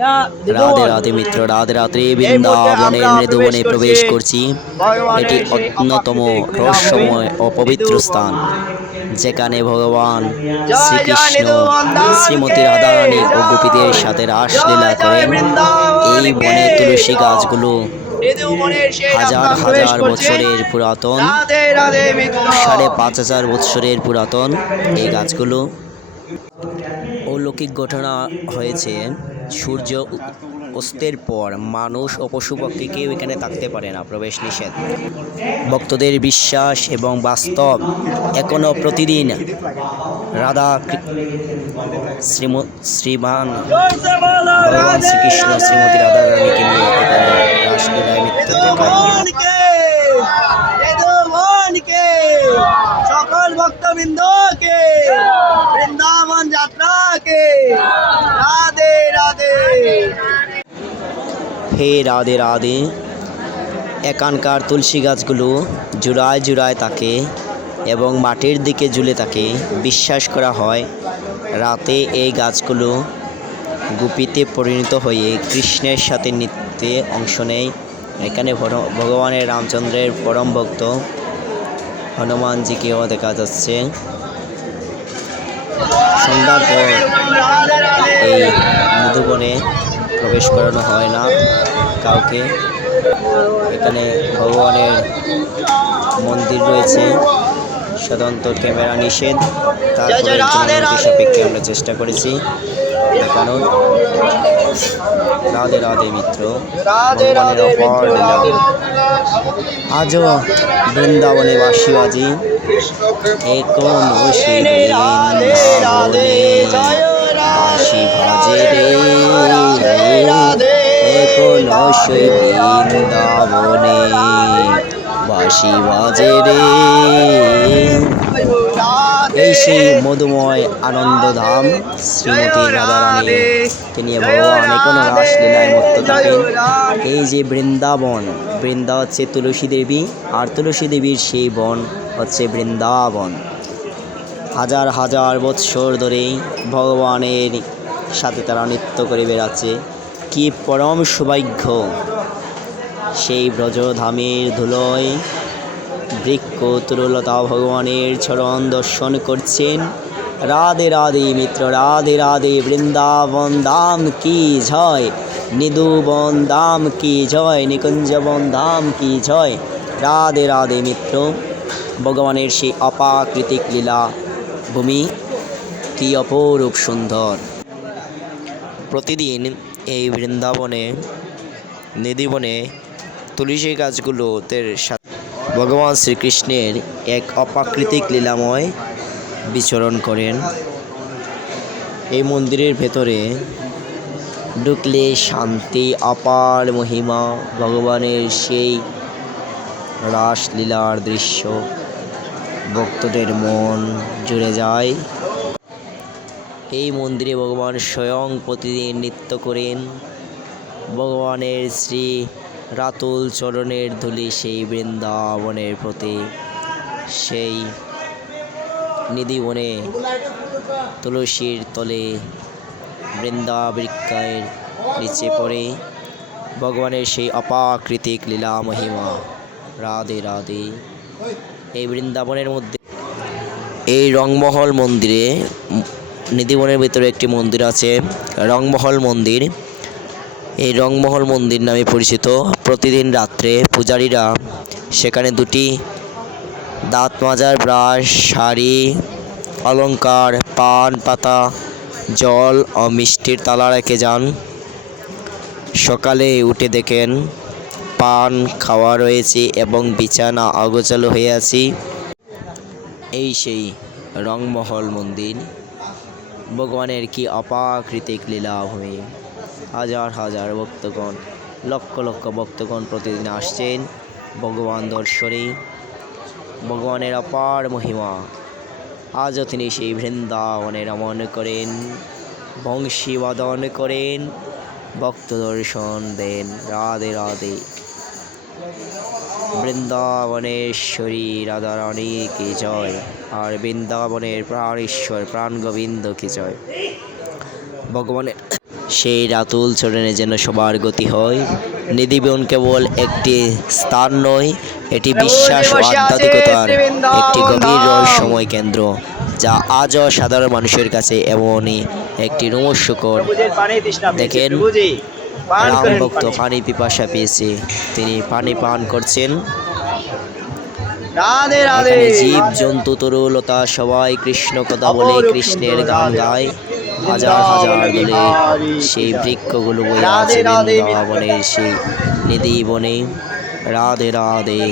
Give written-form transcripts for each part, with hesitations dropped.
রাধে রাধে মিত্র, রাধে রাধে। বৃন্দাবনের মৃদুবনে প্রবেশ করছি। এটি অন্যতম রহস্যময় ও পবিত্র স্থান, যেখানে ভগবান শ্রীকৃষ্ণ শ্রীমতী রাধারানী ও গোপীদের সাথে রাসলীলা করেন। এই বনে তুলসী গাছগুলো হাজার হাজার বছরের পুরাতন, 5,500 বছরের পুরাতন। এই গাছগুলো অলৌকিক ঘটনা হয়েছে। সূর্য অস্তের পর মানুষ ও পশু পক্ষী কেউ এখানে থাকতে পারে না, প্রবেশ নিষেধ। ভক্তদের বিশ্বাস এবং বাস্তব, এখনও প্রতিদিন রাধা শ্রীমান ভগবান শ্রীকৃষ্ণ শ্রীমতী রাধা রানীকে নিয়ে এখানে রাসলীলায় মৃত্যু দেখান। সকল ভক্তবৃন্দকে বৃন্দাবন যাত্রাকে রাধে রাধে। হে রাধে রাধে। এখানকার তুলসী গাছগুলো জোড়ায় জোড়ায় থাকে এবং মাটির দিকে ঝুলে থাকে। বিশ্বাস করা হয় রাতে এই গাছগুলো গোপীতে পরিণত হয়ে কৃষ্ণের সাথে নৃত্যে অংশ নেয়। এখানে ভগবানের রামচন্দ্রের পরম ভক্ত হনুমানজিকেও দেখা যাচ্ছে। সন্ধ্যার পর এই মৃদুবনে প্রবেশ করানো হয় না কাউকে। এখানে ভগবানের মন্দির রয়েছে, সাধারণত ক্যামেরা নিষেধ। তারপরে সাপেক্ষে আমরা চেষ্টা করেছি দেখানোর। রাধে রাধে মিত্র, ভগবানের অপার লীলা। আজও বৃন্দাবনে বাঁশি বাজি, এখনো সে বৃন্দাবনে বাঁশি বাজে রে, এখনো সে বৃন্দাবনে বাঁশি বাজে রে। এই সেই মধুময় আনন্দধাম শ্রীমতী রাধারানীকে নিয়ে ভগবান এখনো রাসলীলায় মত্ত থাকেন। এই যে বৃন্দাবন, বৃন্দা হচ্ছে তুলসী দেবী, আর তুলসী দেবীর সেই বন হচ্ছে বৃন্দাবন। হাজার হাজার বৎসর ধরেই ভগবানের সাথে তারা নৃত্য করে বেড়াচ্ছে। কি পরম সৌভাগ্য! সেই ব্রজধামের ধুলোয় বৃক্ষ তরুলতা ভগবানের চরণ দর্শন করছেন। রাধে রাধে মিত্র, রাধে রাধে। বৃন্দাবন ধাম কি জয়, নিধুবন ধাম কি জয়, নিকুঞ্জবন ধাম কি জয়। রাধে রাধে মিত্র, ভগবানের সেই অপ্রাকৃতিক লীলা ভূমি কি অপরূপ সুন্দর। প্রতিদিন এই বৃন্দাবনে নিধিবনে তুলসী গাছগুলোতে ভগবান শ্রীকৃষ্ণের এক অপ্রাকৃতিক লীলাময় বিচরণ করেন। এই মন্দিরের ভেতরে ঢুকলে শান্তি, অপার মহিমা, ভগবানের সেই রাসলীলার দৃশ্য ভক্তদের মন জুড়ে যায়। এই মন্দিরে ভগবান স্বয়ং প্রতিদিন নৃত্য করেন। ভগবানের শ্রী রাতুল চরণের ধুলি সেই বৃন্দাবনের প্রতি, সেই নিধিবনে তুলসীর তলে বৃন্দাবৃক্ষের নিচে পড়ে ভগবানের সেই অপ্রাকৃতিক লীলা মহিমা। রাধে রাধে। এই বৃন্দাবনের মধ্যে এই রংমহল মন্দিরে, নিধিবনের ভিতরে একটি মন্দির আছে, রংমহল মন্দির। এই রংমহল মন্দির নামে পরিচিত। প্রতিদিন রাত্রে পূজারীরা সেখানে দুটি দাঁত মাজার ব্রাশ, শাড়ি, অলংকার, পান পাতা, জল ও মিষ্টির তালা রেখে যান। সকালে উঠে দেখেন পান খাওয়া রয়েছে এবং বিছানা অগোছালো হয়ে আছে। এই সেই রংমহল মন্দির। ভগবানের কি অপ্রাকৃতিক লীলাভূমি। হাজার হাজার ভক্তগণ, লক্ষ লক্ষ ভক্তগণ প্রতিদিন আসছেন ভগবান দর্শনে। ভগবানের অপার মহিমা। আজও তিনি সেই বৃন্দাবনে রমণ করেন, বংশীবাদন করেন, ভক্ত দর্শন দেন। রাধে রাধে। বৃন্দাবনেশ্বরী রাধারানী কি জয়, আর বৃন্দাবনের প্রাণেশ্বর প্রাণ গোবিন্দ কি জয়। ভগবানের সেই রাতুল চরণে যেন সবার গতি হয়। নিধিবন কেবল একটি স্থান নয়, এটি বিশ্বাস ও আধ্যাত্মিকতার একটি গভীর রহস্যময় কেন্দ্র, যা আজও সাধারণ মানুষের কাছে এমনই একটি রোমহর্ষকর। প্রভুজির পানি তৃষ্ণা পেয়েছে, দেখেন, প্রভুজি পান রাম করেন ভক্ত পানি। পানি পিপাসা পেয়েছে, তিনি পানি পান করছেন। রাধে রাধে। এখানে জীব জন্তু তরুলতা সবাই কৃষ্ণ কথা বলে, অপরূপ কৃষ্ণের সুন্দর, গান রাধে গায়। রাধে। হাজার হাজার বৃন্দাবন দলে বিহারী সেই কি জয়। বৃক্ষগুলো বয়ে রাধে আছে রাধে বৃন্দাবনের সেই নিধি বনে। রাধে রাধে,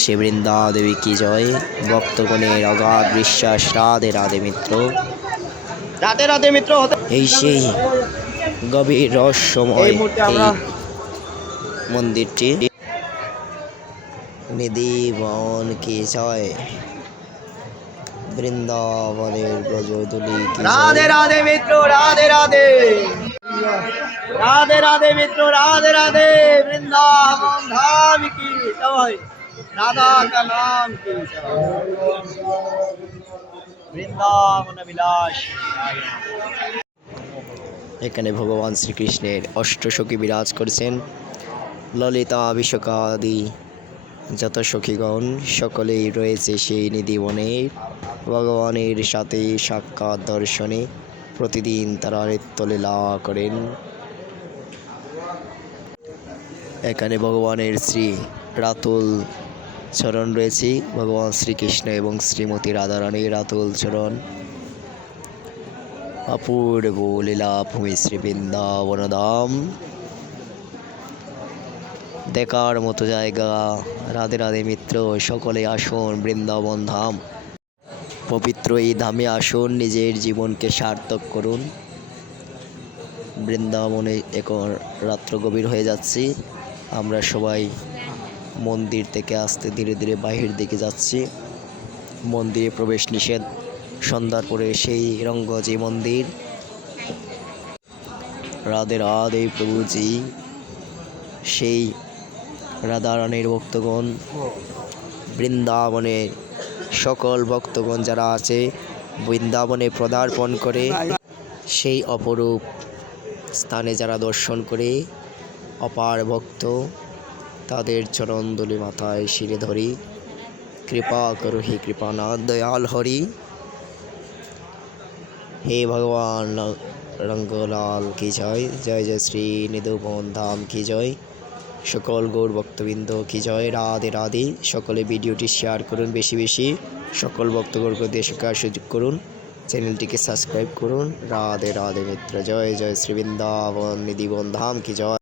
সে বৃন্দা দেবী কি জয়। ভক্তগণের অগাধ বিশ্বাস। রাধে রাধে মিত্র। রাধে রাধে মিত্র হতে। এই সেই গভীর এই রহস্যময় মুহূর্তে এই আমরা মন্দিরটি। নিধিবন কি জয়, বৃন্দাবনের ব্রজদুলি কি রাধে জয়। রাধে মিত্র, রাধে রাধে। রাধে রাধে মিত্র, রাধে রাধে। वृंदावन धाम की जय, राधा का नाम की जय। वृंदावन विलास। এখানে ভগবান শ্রীকৃষ্ণের অষ্টসখী বিরাজ করছেন। ললিতা বিশাখাদি যত সখীগণ সকলেই রয়েছে সেই নিধিবনে। ভগবানের সাথে সাক্ষাৎ দর্শনে প্রতিদিন তারা নৃত্যলীলা করেন। এখানে ভগবানের শ্রী রাতুল চরণ রয়েছে, ভগবান শ্রীকৃষ্ণ এবং শ্রীমতী রাধারানীর রাতুল চরণ। অপূর্ব লীলা ভূমি শ্রী বৃন্দাবন ধাম, দেখার মতো জায়গা। রাধে রাধে মিত্র, সকলে আসুন বৃন্দাবন ধাম। পবিত্র এই ধামে আসুন, নিজের জীবনকে সার্থক করুন। বৃন্দাবনে এখন রাত্র গভীর হয়ে যাচ্ছে, আমরা সবাই মন্দির থেকে আস্তে ধীরে ধীরে বাহির দিকে যাচ্ছি। মন্দিরে প্রবেশ নিষেধ, সন্ধ্যার পরে সেই রঙ্গজি মন্দির। রাধে রাধে প্রভুজি, সেই রাধারানীর ভক্তগণ, বৃন্দাবনের সকল ভক্তগণ যারা আছে বৃন্দাবনে পদার্পণ করে, সেই অপরূপ স্থানে যারা দর্শন করে অপার ভক্ত, তাদের চরণদুলি মাথায় শিরে ধরি। কৃপা করো হে কৃপানাথ দয়াল হরি। হে ভগবান রঙ্গলাল কি জয়। জয় জয় শ্রী নিধিবন ধাম কি জয়। সকল গৌর ভক্তবৃন্দ কি জয়। রাধে রাধে। সকলে ভিডিওটি শেয়ার করুন বেশি বেশি, সকল ভক্তগণকে দেশে সুযোগ করুন, চ্যানেলটিকে সাবস্ক্রাইব করুন। রাধে রাধে মিত্র, জয় জয় শ্রী বৃন্দাবন নিধিবন ধাম কি জয়।